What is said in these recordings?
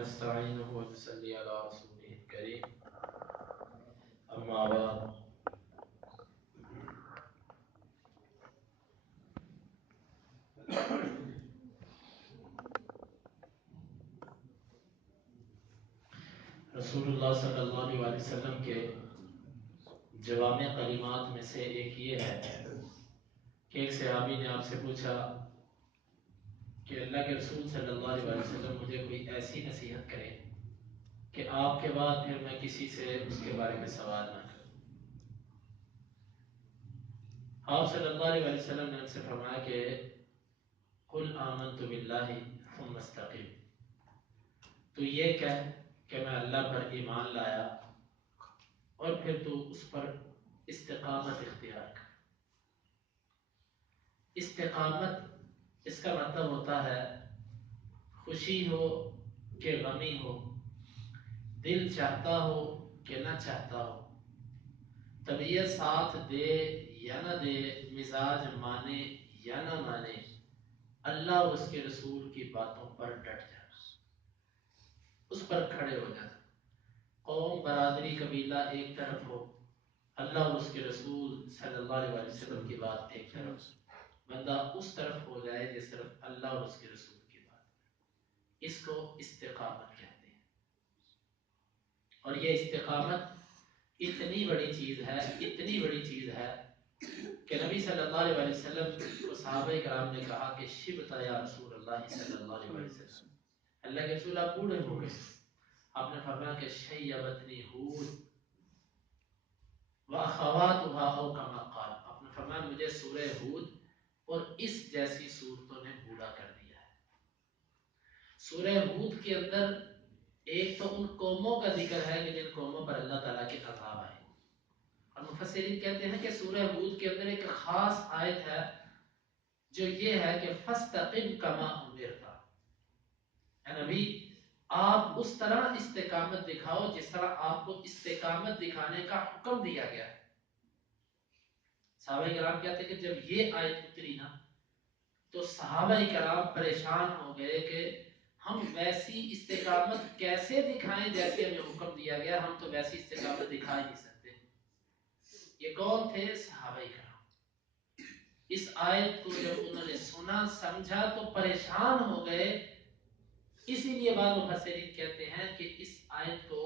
ونستعينه ونصلي على رسوله الكريم أما بعد رسول اللہ صلی اللہ علیہ وسلم کے جوامع کلمات میں سے ایک یہ ہے کہ ایک صحابی نے آپ سے پوچھا کہ اللہ کے رسول صلی اللہ علیہ وسلم مجھے کوئی ایسی نصیحت کرے کہ آپ کے بعد پھر میں کسی سے اس کے بارے میں سوال نہ کروں۔ آپ صلی اللہ علیہ وسلم نے ان سے فرمایا کہ قل آمنت باللہ ثم استقم، تو یہ کہہ کہ میں اللہ پر ایمان لایا اور پھر تو اس پر استقامت اختیار کر۔ استقامت اس کا مطلب ہوتا ہے خوشی ہو کہ غمی ہو، دل چاہتا ہو کہ نہ چاہتا ہو، طبیعت ساتھ دے یا نہ دے، مزاج مانے یا نہ مانے، اللہ اور اس کے رسول کی باتوں پر ڈٹ جانا، اس پر کھڑے ہو جانا۔ قوم، برادری، قبیلہ ایک طرف ہو، اللہ اور اس کے رسول صلی اللہ علیہ وسلم کی بات ایک طرف، بندہ اس طرف ہو جائے جس طرف اللہ اور اس کے رسول کی بات، اس کو استقامت کہتے ہیں۔ اور یہ استقامت اتنی بڑی چیز ہے، اتنی بڑی چیز ہے کہ نبی صلی اللہ علیہ وسلم کو صحابہ کرام نے کہا کہ شبت یا رسول اللہ صلی اللہ علیہ وسلم، اللہ کے رسول آپ بوڑھے ہو گئے۔ آپ نے فرمایا کہ شیبتنی ہود واخواتها او کما قال، آپ نے فرمایا مجھے سورہ ہود اور اس جیسی صورتوں نے بوڑھا کر دیا ہے۔ سورہ ہود کے اندر ایک تو ان قوموں کا ذکر ہے کہ جن قوموں پر اللہ تعالیٰ کے عذاب آئے، اور مفسرین کہتے ہیں کہ سورہ ہود کے اندر ایک خاص آیت ہے جو یہ ہے کہ فاستقم کما امرت، اے نبی آپ اس طرح استقامت دکھاؤ جس طرح آپ کو استقامت دکھانے کا حکم دیا گیا ہے۔ صحابہ کرام کہتے ہیں کہ جب یہ آیت اتری نا تو صحابہ کرام پریشان ہو گئے کہ ہم ویسی استقامت کیسے دکھائیں جیسے ہمیں حکم دیا گیا، ہم تو ویسی استقامت دکھا ہی نہیں سکتے۔ یہ کون تھے؟ صحابہ کرام۔ اس آیت کو جب انہوں نے سنا سمجھا تو پریشان ہو گئے، اسی لیے بعض مفسرین کہتے ہیں کہ اس آیت کو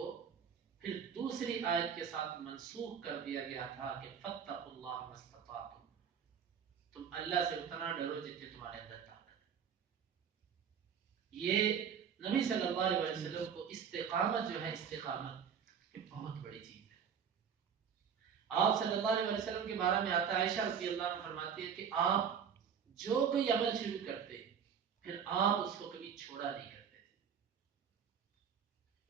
پھر دوسری آیت کے ساتھ منسوخ کر دیا گیا تھا کہ فاتقوا اللہ ما استطعتم، تم اللہ سے اتنا ڈرو جتنے تمہارے اندر طاقت ہے۔ یہ نبی صلی اللہ علیہ وسلم کو استقامت جو ہے، استقامت یہ بہت بڑی چیز ہے۔ آپ صلی اللہ علیہ وسلم کے بارے میں آتا ہے، عائشہ رضی اللہ عنہ فرماتی ہے کہ آپ جو کوئی عمل شروع کرتے پھر آپ اس کو کبھی چھوڑا نہیں کرتے تھے۔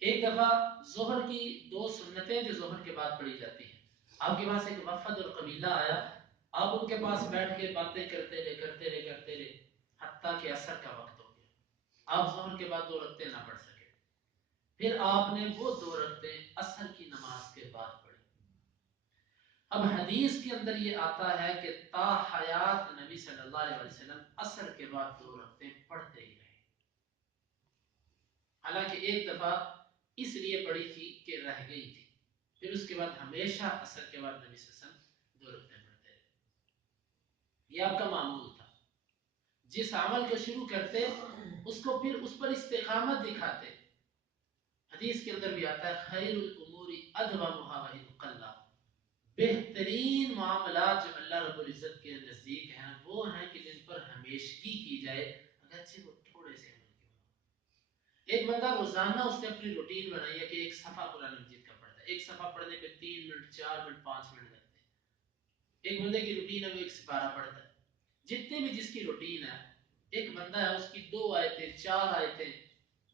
ایک دفعہ ظہر کی دو سنتیں جو ظہر کے بعد پڑھی جاتی ہیں، آپ کے پاس ایک وفد اور قبیلہ آیا، آپ ان کے پاس بیٹھ کے باتیں کرتے رہے حتیٰ کہ عصر کا وقت ہو گیا، آپ ظہر کے بعد 2 رکعتیں نہ پڑھ سکے، پھر آپ نے وہ 2 رکعتیں عصر کی نماز کے بعد پڑھی۔ اب حدیث کے اندر یہ آتا ہے کہ تا حیات نبی صلی اللہ علیہ وسلم عصر کے بعد 2 رکعتیں پڑھتے ہی رہے، حالانکہ ایک دفعہ اس لیے پڑھی تھی کہ رہ گئی تھی، پھر اس کے بعد ہمیشہ عصر کے بعد نبی صلی اللہ علیہ وسلم 2 رکعتیں پڑھتے رہے۔ یہ آپ کا معمول تھا، جس عمل کو شروع کرتے اس کو پھر اس پر استقامت دکھاتے۔ حدیث کے اندر بھی آتا ہے خیر الامور ادومها وان قل، بہترین معاملات جو اللہ رب العزت کے نزدیک ہیں وہ ہیں کہ جن پر ہمیشگی کی جائے، اگرچہ وہ تھوڑے سے عمل کیوں نہ ہو۔ ایک بندہ روزانہ اس نے اپنی روٹین بنائی ہے کہ ایک صفحہ قرآن مجید کا پڑھتا ہے، ایک صفحہ پڑھنے پہ 3 منٹ 4 منٹ 5 منٹ لگتے ہیں۔ ایک بندے کی روٹین ہے وہ 1 سپارہ پڑھتا ہے، جتنے بھی جس کی روٹین ہے، ایک بندہ ہے اس کی 2 آیتیں 4 آیتیں،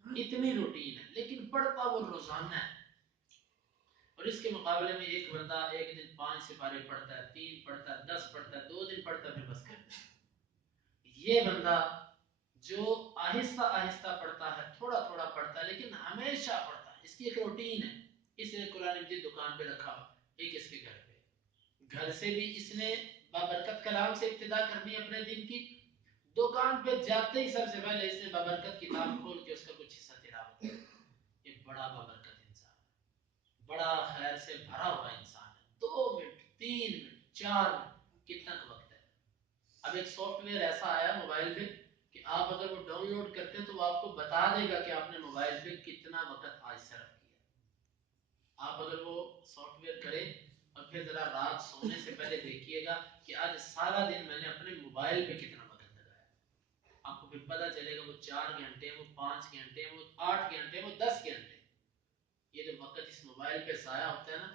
اتنی روٹین ہے لیکن پڑھتا وہ روزانہ ہے۔ اور اس کے مقابلے میں ایک بندہ ایک دن 5 سپارے پڑھتا ہے، 3 پڑھتا ہے، 10 پڑھتا ہے، 2 دن پڑھتا ہے پھر بس کرتا ہے۔ یہ بندہ جو آہستہ آہستہ پڑھتا ہے، تھوڑا تھوڑا پڑھتا ہے لیکن ہمیشہ پڑھتا ہے، اس کی ایک روٹین ہے۔ اس نے قرآن مجید دکان پہ رکھا، ایک اس کے گھر پہ، گھر سے بھی اس نے بابرکت کلام سے ابتدا کرنی اپنے دن کی، دکان پہ جاتے ہی سب سے پہلے اس نے بابرکت کتاب کھول کے اس کا کچھ حصہ تلاوت کیا۔ سے بھرا ہوا انسان ہے، 2 منٹ 3 منٹ 4 منٹ کتنا وقت ہے. اب ایک سافٹ ویئر ایسا آیا موبائل پہ کہ آپ اگر وہ ڈاؤن لوڈ کرتے ہیں تو وہ آپ کو بتا دے گا کہ آپ نے موبائل پہ کتنا وقت آج صرف کیا. آپ اگر وہ سافٹ ویئر کریں اور پھر ذرا رات سونے سے پہلے دیکھیے گا کہ آج سارا دن میں نے اپنے موبائل پہ کتنا وقت لگایا. آپ کو پھر پتا چلے گا وہ 4 گھنٹے، وہ 5 گھنٹے، وہ 8 گھنٹے، وہ 10 گھنٹے. یہ جو وقت اس موبائل پہ ضائع ہوتا ہے نا،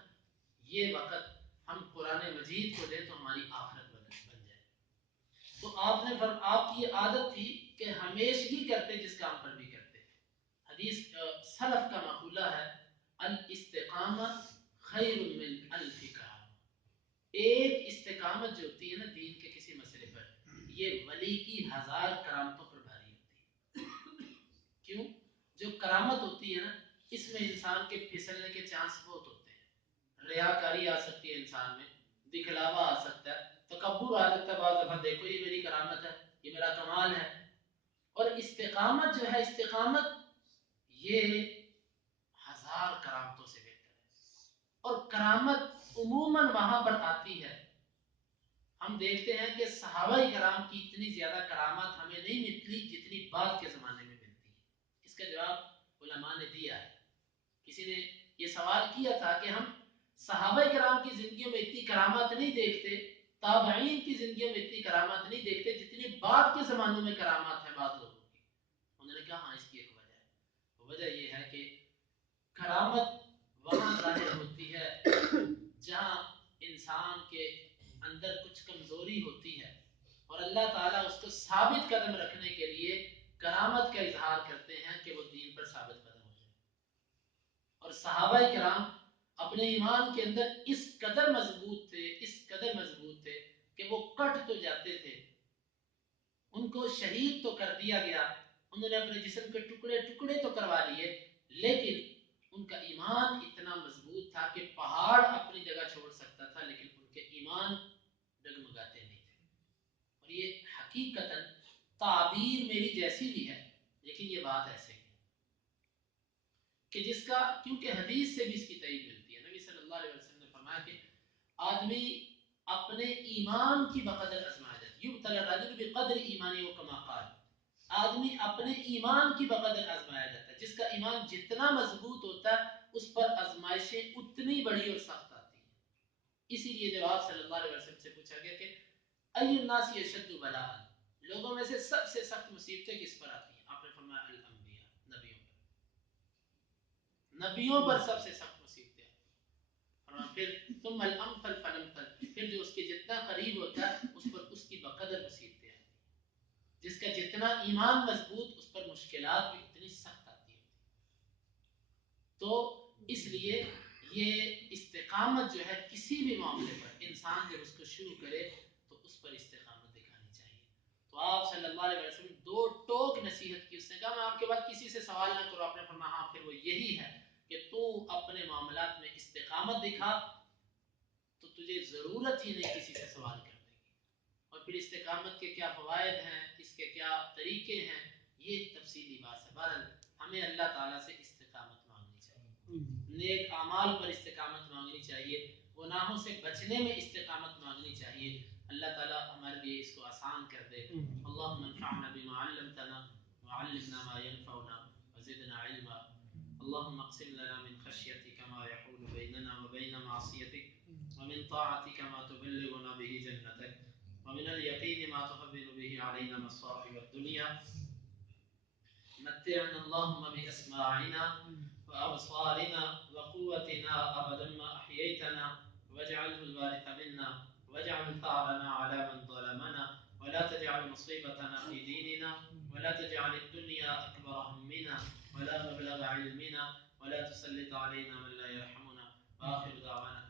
یہ وقت ہم قرآن مجید کو دیں تو ہماری آخرت بن جائے. تو آپ کی یہ عادت تھی کہ ہمیشگی کرتے جس کام پر بھی کرتے. حدیث سلف کا مقولہ ہے الاستقامت خیر من الف کرامہ. ایک استقامت جو ہوتی ہے نا دین کے کسی مسئلے پر، یہ ولی کی 1000 کرامتوں پر بھاری ہوتی ہے. کیوں؟ جو کرامت ہوتی ہے نا اس میں انسان کے پھسلنے کے چانس بہت ہوتے ہیں. ریاکاری آ سکتی ہے انسان میں، دکھلاوا آ سکتا ہے، تکبر آ سکتا ہے. بعض دفعہ دیکھو یہ میری کرامت ہے، یہ میرا کمال ہے. اور استقامت جو ہے، استقامت یہ 1000 کرامتوں سے بہتر ہے. اور کرامت عموماً وہاں پر آتی ہے، ہم دیکھتے ہیں کہ صحابہ کرام کی اتنی زیادہ کرامات ہمیں نہیں ملتی جتنی بعد کے زمانے میں ملتی ہے. اس کا جواب علماء نے دیا ہے. کسی نے یہ سوال کیا تھا کہ ہم صحابہ کرام کی زندگیوں میں اتنی کرامات نہیں دیکھتے، تابعین کی زندگیوں میں اتنی کرامات نہیں دیکھتے جتنی بعد کے زمانوں میں کرامات ہیں بعض لوگوں کی. انہوں نے کہا ہاں اس کی ایک وجہ ہے. وجہ یہ ہے کہ کرامت وہاں ظاہر ہوتی ہے جہاں انسان کے اندر کچھ کمزوری ہوتی ہے اور اللہ تعالیٰ اس کو ثابت قدم رکھنے کے لیے کرامت کا اظہار کرتے ہیں کہ وہ دین پر ثابت قدم ہو جائے. اور صحابہ کرام اپنے ایمان کے اندر اس قدر مضبوط تھے، اس قدر مضبوط تھے کہ وہ کٹ تو جاتے تھے، ان کو شہید تو کر دیا گیا، انہوں نے اپنے جسم کے ٹکڑے ٹکڑے تو کروا لیے، لیکن ان کا ایمان اتنا مضبوط تھا کہ پہاڑ اپنی جگہ چھوڑ سکتا تھا لیکن ان کے ایمان ڈگمگاتے نہیں تھے. اور یہ حقیقتاً تعبیر میری جیسی بھی ہے لیکن یہ بات ایسے ہی ہے کہ جس کا، کیونکہ حدیث سے بھی اس کی تائید ملتی ہے. نبی صلی اللہ علیہ وسلم نے فرمایا کہ آدمی اپنے ایمان کی بقدر آزمایا جاتا ہے. یبتلی الرجل بقدر ایمانہ کما قال. آدمی اپنے ایمان کی بقدر آزمایا جاتا ہے. جس کا ایمان جتنا مضبوط ہوتا ہے اس پر آزمائشیں اتنی بڑی اور سخت آتی ہیں. اسی لیے جب آپ صلی اللہ علیہ وسلم سے پوچھا گیا کہ ای الناس یشد بلاء، لوگوں میں سے سب سے سخت مصیبتیں کس پر آتی ہیں؟ آپ نے فرمایا الانبیاء، نبیوں پر. نبیوں پر سب سے سخت مصیبتیں آتی ہیں. پھر ثم الامثل فالامثل، پھر جو اس کے جتنا قریب ہوتا ہے اس پر اس کی بقدر مصیبتیں آتی ہیں. جس کا جتنا ایمان مضبوط اس پر مشکلات بھی اتنی سخت آتی ہوتی. تو اس لیے یہ استقامت جو ہے کسی بھی معاملے پر انسان جب اس کو شروع کرے تو اس پر استقامت دکھانی چاہیے. تو آپ صلی اللہ علیہ وسلم 2 ٹوک نصیحت کی. اس نے کہا میں آپ کے بعد کسی سے سوال نہ کروں. آپ نے فرمایا ہاں پھر وہ یہی ہے کہ تو اپنے معاملات میں استقامت دکھا تو تجھے ضرورت ہی نہیں کسی سے سوال کرنے کی. اور پھر استقامت کے کیا فوائد ہیں، اس کے کیا طریقے ہیں، یہ ایک تفصیلی بات ہے. بہرحال ہمیں اللہ تعالیٰ سے استقامت مانگنی چاہیے، نیک اعمال پر استقامت مانگنی چاہیے، گناہوں سے بچنے میں استقامت مانگنی چاہیے. اللہ تعالیٰ ہمارے لیے اس کو آسان کر دے. اللہم انفعنا بما علمتنا وعلمنا ما ينفعنا وزدنا علما. اللهم اقسم لنا من خشيتك ما يحول بيننا وبين معصيتك ومن طاعتك ما تبلغنا به جنتك ومن اليقين ما تهون به علينا مصائب الدنيا. متعنا اللهم بأسماعنا وأبصارنا وقوتنا أبدا ما أحييتنا واجعله الوارث منا واجعل ثارنا على من ظلمنا ولا تجعل مصيبتنا في ديننا ولا تجعل الدنيا أكبر همنا ولا مبلغ علمنا ولا تسلط علينا من لا يرحمنا. وآخر دعوانا